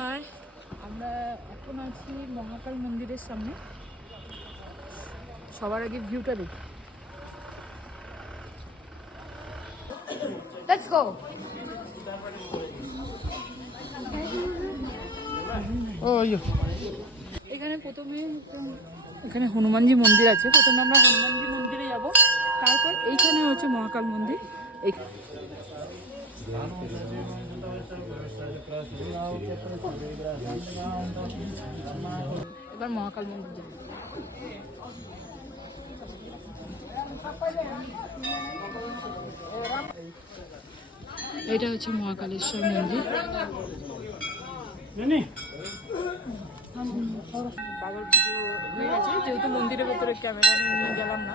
High, আমরা এখন আছি মহাকাল মন্দিরের সামনে। সবার আগে ভিউটা দেখি। Let's go. এখানে প্রথমে এখানে হনুমানজি মন্দির আছে। প্রথমে আমরা হনুমানজি মন্দিরে যাব, তারপর এইখানে হচ্ছে মহাকাল মন্দির। এবার মহাকাল মন্দির যাব। এটা হচ্ছে মহাকালেশ্বর মন্দির। বাবার পুজো হয়ে গেছে, যেহেতু মন্দিরের ভেতরে ক্যামেরা নিয়ে গেলাম না।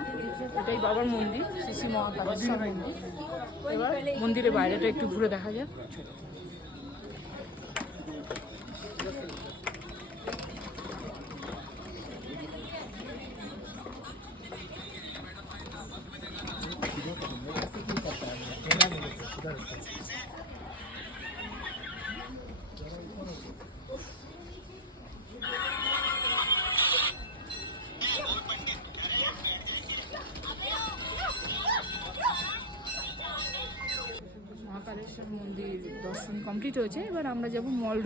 এটাই বাবার মন্দির, শ্রী শ্রী মহাকালেশ্বর মন্দির। এবার মন্দিরের বাইরেটা একটু ঘুরে দেখা যাক। মহাকালেশ্বর মন্দির দর্শন কমপ্লিট হয়েছে। এবার আমরা যাব মল রোড।